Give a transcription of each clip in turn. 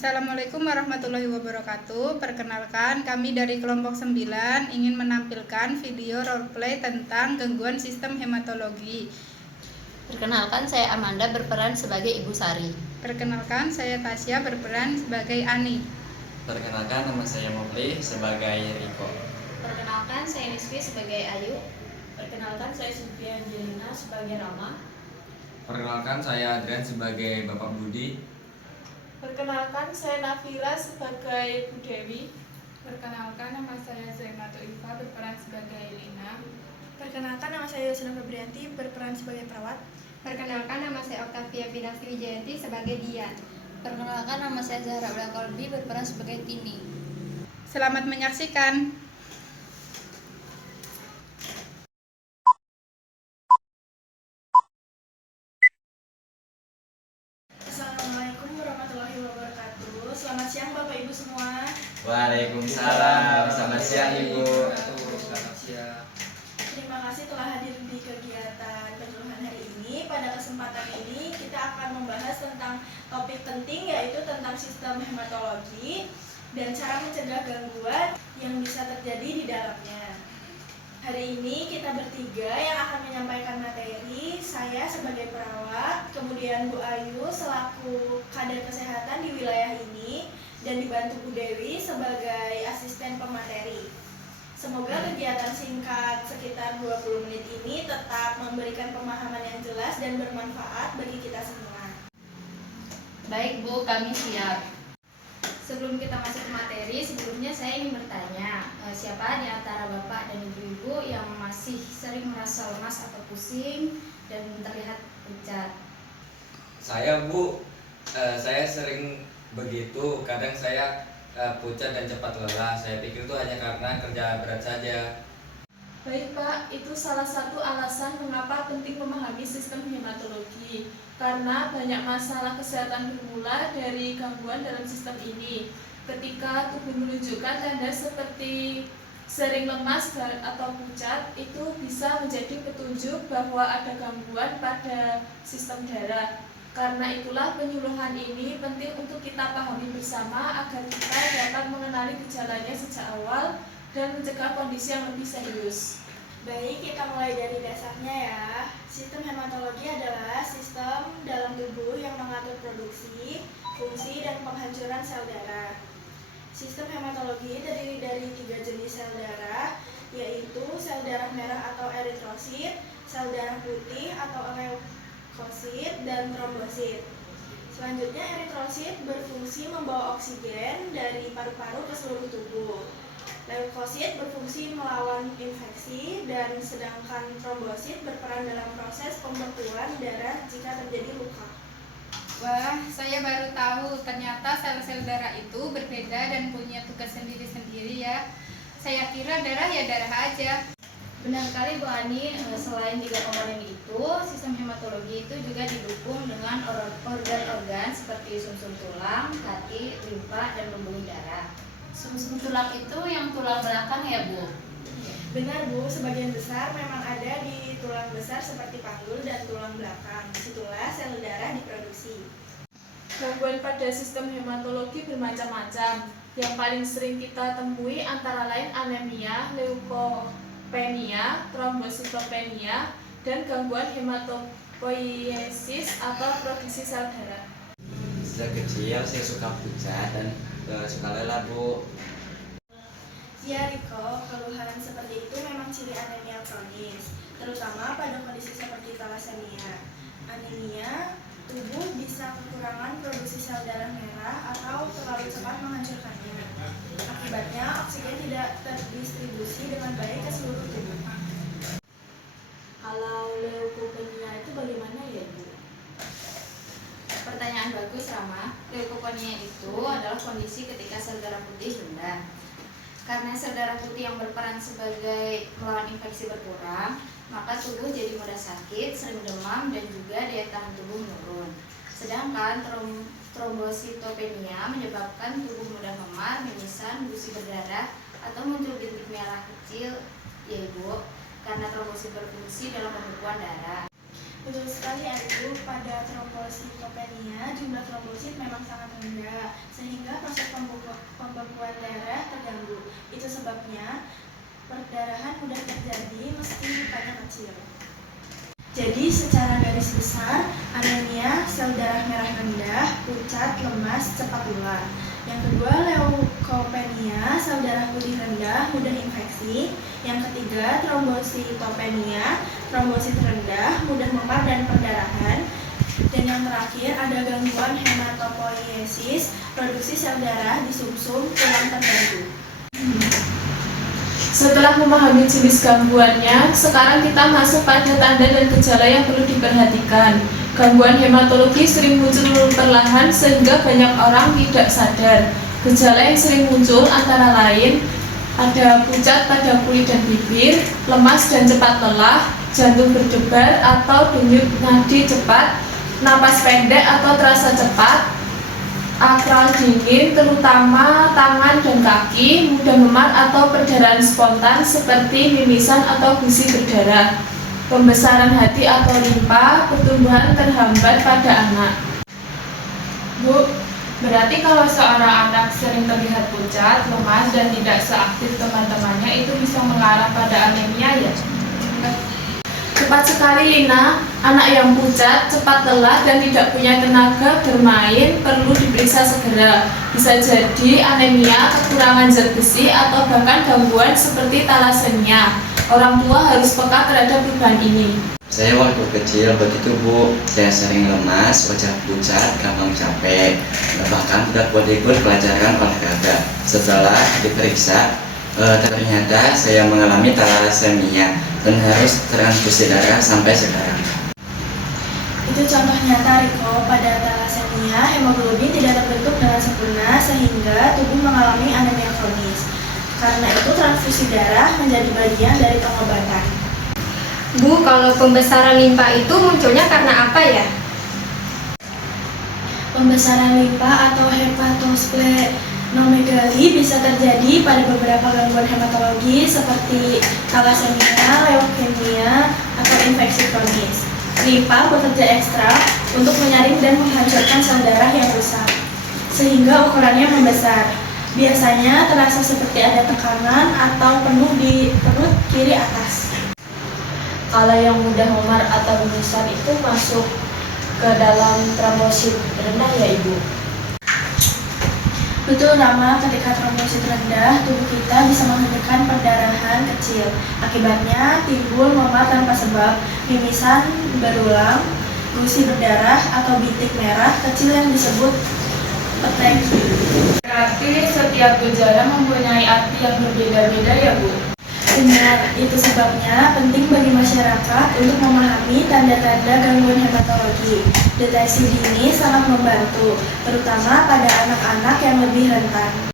Assalamualaikum warahmatullahi wabarakatuh. Perkenalkan, kami dari kelompok 9 ingin menampilkan video roleplay tentang gangguan sistem hematologi. Perkenalkan, saya Amanda berperan sebagai Ibu Sari. Perkenalkan, saya Tasya berperan sebagai Ani. Perkenalkan, nama saya Mopli sebagai Riko. Perkenalkan, saya Nisfi sebagai Ayu. Perkenalkan, saya Sylvia Angelina sebagai Rama. Perkenalkan, saya Adrian sebagai Bapak Budi. Perkenalkan, saya Nafira sebagai Bu Dewi. Perkenalkan, nama saya Zainatul Ifa berperan sebagai Lina. Perkenalkan, nama saya Yusna Febrianti berperan sebagai perawat. Perkenalkan, nama saya Oktavia Pinasti Wijayanti sebagai Dian. Perkenalkan, nama saya Zahra Ulakolbi berperan sebagai Tini. Selamat menyaksikan. Assalamualaikum warahmatullahi wabarakatuh. Selamat siang Bapak Ibu semua. Waalaikumsalam. Selamat siang Ibu. Selamat siang. Terima kasih telah hadir di kegiatan penyuluhan hari ini. Pada kesempatan ini kita akan membahas tentang topik penting, yaitu tentang sistem hematologi dan cara mencegah gangguan yang bisa terjadi di dalamnya. Hari ini kita bertiga yang akan menyampaikan materi. Saya sebagai perawat, kemudian Bu Ayu selaku kader kesehatan di wilayah ini, dan dibantu Bu Dewi sebagai asisten pemateri. Semoga kegiatan singkat sekitar 20 menit ini tetap memberikan pemahaman yang jelas dan bermanfaat bagi kita semua. Baik Bu, kami siap. Sebelum kita masuk ke materi, sebelumnya saya ingin bertanya, siapa di antara Bapak dan Ibu-Ibu yang masih sering merasa lemas atau pusing dan terlihat pucat? Saya Bu, saya sering begitu. Kadang saya pucat dan cepat lelah. Saya pikir itu hanya karena kerja berat saja. Baik Pak, itu salah satu alasan mengapa penting memahami sistem hematologi. Karena banyak masalah kesehatan bermula dari gangguan dalam sistem ini. Ketika tubuh menunjukkan tanda seperti sering lemas atau pucat, itu bisa menjadi petunjuk bahwa ada gangguan pada sistem darah. Karena itulah penyuluhan ini penting untuk kita pahami bersama agar kita dapat mengenali gejalanya sejak awal dan mencegah kondisi yang lebih serius. Baik, kita mulai dari dasarnya ya. Sistem hematologi adalah sistem dalam tubuh yang mengatur produksi, fungsi, dan penghancuran sel darah. Sistem hematologi terdiri dari 3 jenis sel darah, yaitu sel darah merah atau eritrosit, sel darah putih atau leukosit, dan trombosit. Selanjutnya, eritrosit berfungsi membawa oksigen dari paru-paru ke seluruh tubuh. Leukosit berfungsi melawan infeksi, dan sedangkan trombosit berperan dalam proses pembekuan darah jika terjadi luka. Wah, saya baru tahu ternyata sel-sel darah itu berbeda dan punya tugas sendiri-sendiri ya. Saya kira darah ya darah aja. Benar sekali Bu Ani, selain 3 komponen itu, sistem hematologi itu juga didukung dengan organ-organ seperti sumsum tulang, hati, limfa, dan pembuluh darah. Sumsum tulang itu yang tulang belakang ya Bu? Benar Bu, sebagian besar memang ada di tulang besar seperti panggul dan tulang belakang. Disitulah sel darah diproduksi. Gangguan pada sistem hematologi bermacam-macam. Yang paling sering kita temui antara lain anemia, leukopenia, trombositopenia, dan gangguan hematopoiesis atau produksi sel darah. Sejak kecil saya suka pucat dan suka lelah Bu. Ya Riko, keluhan seperti itu memang ciri anemia kronis, terutama pada kondisi seperti thalassemia. Anemia, tubuh bisa kekurangan produksi sel darah merah atau terlalu cepat menghancurkannya. Akibatnya, oksigen tidak terdistribusi dengan baik ke seluruh tubuh. Kalau leukopenia itu bagaimana ya Bu? Pertanyaan bagus Rama. Leukopenia itu adalah kondisi ketika sel darah putih rendah. Karena sel darah putih yang berperan sebagai melawan infeksi berkurang, maka tubuh jadi mudah sakit, sering demam, dan juga daya tahan tubuh menurun. Sedangkan trombositopenia menyebabkan tubuh mudah memar, mimisan, gusi berdarah, atau muncul bintik merah kecil, ya Ibu, karena trombosit berfungsi dalam pembekuan darah. Betul sekali Ayu, pada trombositopenia jumlah trombosit memang sangat rendah, sehingga Itu sebabnya perdarahan mudah terjadi meski lipanya kecil. Jadi secara garis besar, anemia, sel darah merah rendah, pucat, lemas, cepat lelah. Yang kedua, leukopenia, sel darah putih rendah, mudah infeksi. Yang ketiga, trombositopenia, trombosit rendah, mudah memar dan perdarahan. Dan yang terakhir ada gangguan hematopoiesis, produksi sel darah di sumsum tulang terganggu. Setelah memahami jenis gangguannya, sekarang kita masuk pada tanda dan gejala yang perlu diperhatikan. Gangguan hematologi sering muncul perlahan sehingga banyak orang tidak sadar. Gejala yang sering muncul antara lain ada pucat pada kulit dan bibir, lemas dan cepat lelah, jantung berdebar atau denyut nadi cepat, napas pendek atau terasa cepat, akral dingin terutama tangan dan kaki, mudah memar atau perdarahan spontan seperti mimisan atau gusi berdarah, pembesaran hati atau limpa, pertumbuhan terhambat pada anak. Bu, berarti kalau seorang anak sering terlihat pucat, lemas, dan tidak seaktif teman-temannya itu bisa mengarah pada anemia ya? Cepat sekali Lina, anak yang pucat, cepat lelah dan tidak punya tenaga bermain perlu diperiksa segera. Bisa jadi anemia, kekurangan zat besi atau bahkan gangguan seperti thalassemia. Orang tua harus peka terhadap perubahan ini. Saya waktu kecil begitu Bu, saya sering lemas, wajah pucat, gampang capek, bahkan tidak kuat ikut pelajaran olahraga. Setelah diperiksa, ternyata saya mengalami thalassemia dan harus transfusi darah sampai sekarang. Itu contoh nyata Riko, pada thalassemia hemoglobin tidak terbentuk dengan sempurna sehingga tubuh mengalami anemia kronis. Karena itu transfusi darah menjadi bagian dari pengobatan. Bu, kalau pembesaran limpa itu munculnya karena apa ya? Pembesaran limpa atau hepatosplenomegali bisa terjadi pada beberapa gangguan hematologi seperti thalassemia, leukemia, atau infeksi kronis. Limpa bekerja ekstra untuk menyaring dan menghancurkan sel darah yang rusak, sehingga ukurannya membesar. Biasanya terasa seperti ada tekanan atau penuh di perut kiri atas. Kalau yang mudah memar atau membesar itu masuk ke dalam trombosit rendah ya Ibu? Betul Rama, ketika trombosit rendah, tubuh kita bisa menghasilkan perdarahan kecil. Akibatnya timbul memar tanpa sebab, mimisan berulang, gusi berdarah atau bintik merah kecil yang disebut peteki. Berarti setiap gejala mempunyai arti yang berbeda-beda ya Bu? Benar, itu sebabnya penting bagi masyarakat untuk memahami tanda-tanda gangguan hematologi. Deteksi dini sangat membantu, terutama pada anak-anak yang lebih rentan.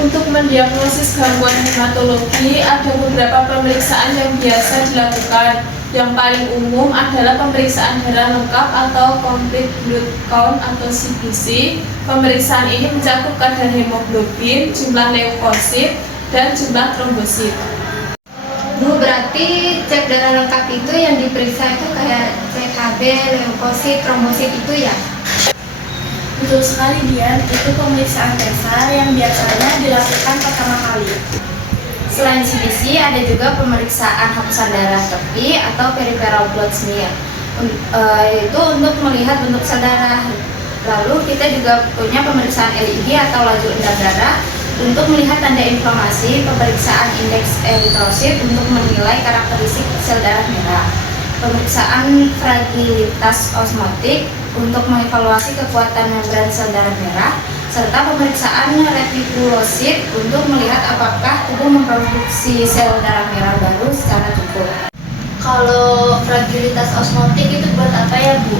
Untuk mendiagnosis gangguan hematologi, ada beberapa pemeriksaan yang biasa dilakukan. Yang paling umum adalah pemeriksaan darah lengkap atau complete blood count atau CBC. Pemeriksaan ini mencakup kadar hemoglobin, jumlah leukosit, dan jumlah trombosit. Bu, berarti cek darah lengkap itu yang diperiksa itu kayak cek Hb, leukosit, trombosit itu ya? Betul sekali Dian, itu pemeriksaan dasar yang biasanya dilakukan pertama kali. Selain CBC, ada juga pemeriksaan hapusan darah tepi atau peripheral blood smear. Itu untuk melihat bentuk sel darah. Lalu kita juga punya pemeriksaan LIG atau laju endar darah untuk melihat tanda inflamasi, pemeriksaan indeks eritrosit untuk menilai karakteristik sel darah merah, pemeriksaan fragilitas osmotik untuk mengevaluasi kekuatan membran sel darah merah, serta pemeriksaan retikulosit untuk melihat apakah tubuh memproduksi sel darah merah baru secara cukup. Kalau fragilitas osmotik itu buat apa ya Bu?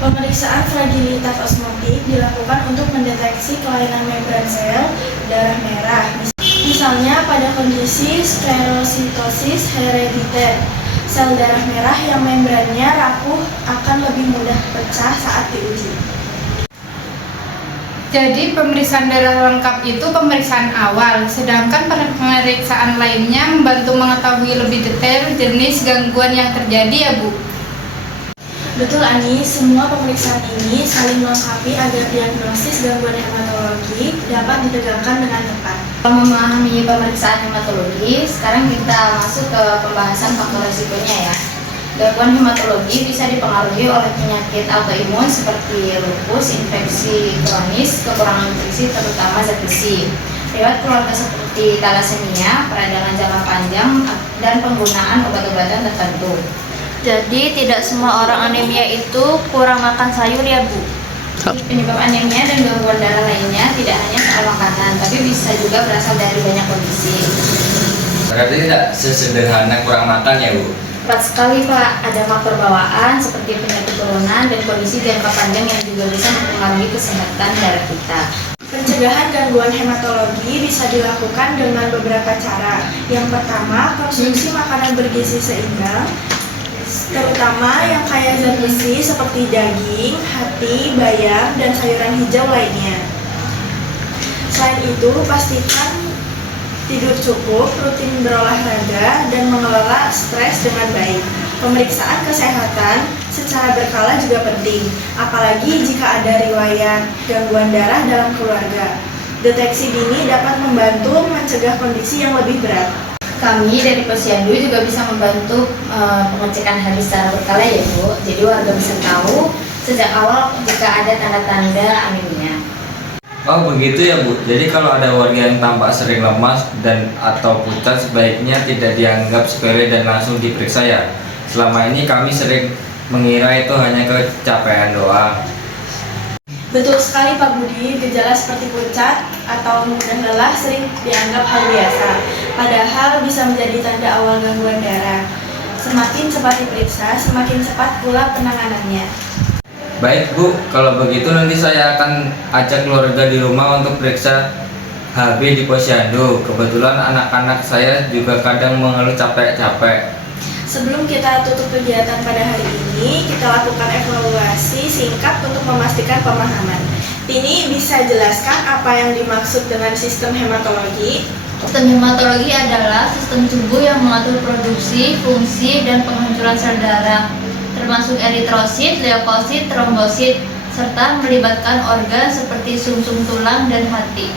Pemeriksaan fragilitas osmotik dilakukan untuk mendeteksi kelainan membran sel darah merah. Misalnya pada kondisi sklerositosis herediter, sel darah merah yang membrannya rapuh akan lebih mudah pecah saat diuji. Jadi pemeriksaan darah lengkap itu pemeriksaan awal, sedangkan pemeriksaan lainnya membantu mengetahui lebih detail jenis gangguan yang terjadi ya Bu? Betul Ani, semua pemeriksaan ini saling melengkapi agar diagnosis gangguan hematologi dapat ditegakkan dengan tepat. Kalau memahami pemeriksaan hematologi, sekarang kita masuk ke pembahasan faktor risikonya ya. Gangguan hematologi bisa dipengaruhi oleh penyakit autoimun seperti lupus, infeksi kronis, kekurangan nutrisi terutama zat besi, riwayat keluarga seperti thalassemia, peradangan jangka panjang, dan penggunaan obat-obatan tertentu. Jadi tidak semua orang anemia itu kurang makan sayur ya Bu? Penyebab anemia dan gangguan darah lainnya tidak hanya soal makanan, tapi bisa juga berasal dari banyak kondisi. Berarti tidak sesederhana kurang makan ya Bu? Tepat sekali Pak, ada faktor bawaan seperti penyakit turunan dan kondisi jangka panjang yang juga bisa mempengaruhi kesehatan darah kita. Pencegahan gangguan hematologi bisa dilakukan dengan beberapa cara. Yang pertama, konsumsi makanan bergizi seimbang, terutama yang kaya zat besi seperti daging, hati, bayam, dan sayuran hijau lainnya. Selain itu, pastikan tidur cukup, rutin berolahraga, dan mengelola stres dengan baik. Pemeriksaan kesehatan secara berkala juga penting, apalagi jika ada riwayat gangguan darah dalam keluarga. Deteksi dini dapat membantu mencegah kondisi yang lebih berat. Kami dari Posyandu juga bisa membantu pengecekan hadi secara berkala ya Bu. Jadi warga bisa tahu sejak awal jika ada tanda-tanda anemia. Oh begitu ya Bu. Jadi kalau ada warga yang tampak sering lemas dan atau pucat sebaiknya tidak dianggap sepele dan langsung diperiksa ya. Selama ini kami sering mengira itu hanya kecapean doang. Betul sekali Pak Budi, gejala seperti pucat atau mudah lelah sering dianggap hal biasa, padahal bisa menjadi tanda awal gangguan darah. Semakin cepat diperiksa, semakin cepat pula penanganannya. Baik Bu, kalau begitu nanti saya akan ajak keluarga di rumah untuk periksa HB di Posyandu. Kebetulan anak-anak saya juga kadang mengeluh capek-capek. Sebelum kita tutup kegiatan pada hari ini, kita lakukan evaluasi singkat untuk memastikan pemahaman. Tini bisa jelaskan apa yang dimaksud dengan sistem hematologi? Sistem hematologi adalah sistem tubuh yang mengatur produksi, fungsi, dan penghancuran sel darah, termasuk eritrosit, leukosit, trombosit, serta melibatkan organ seperti sumsum tulang dan hati.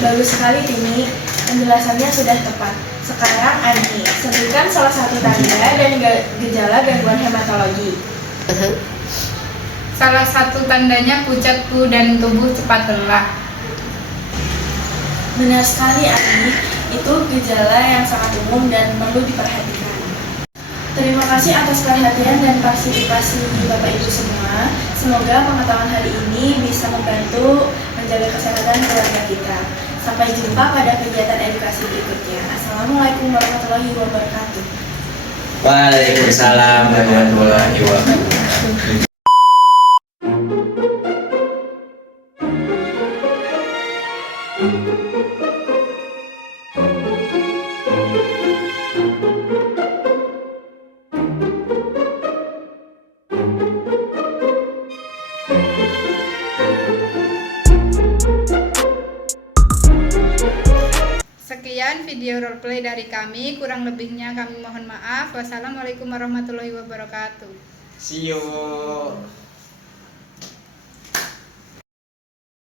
Bagus sekali Tini, penjelasannya sudah tepat. Sekarang Ani, sebutkan salah satu tanda dan gejala gangguan hematologi. Salah satu tandanya pucat Bu dan tubuh cepat lelah. Benar sekali Ani, itu gejala yang sangat umum dan perlu diperhatikan. Terima kasih atas perhatian dan partisipasi Bapak Ibu semua. Semoga pengetahuan hari ini bisa membantu menjaga kesehatan keluarga kita. Sampai jumpa pada kegiatan edukasi berikutnya. Assalamualaikum warahmatullahi wabarakatuh. Waalaikumsalam warahmatullahi wabarakatuh. Sekian video roleplay dari kami, kurang lebihnya kami mohon maaf. Wassalamualaikum warahmatullahi wabarakatuh. See you.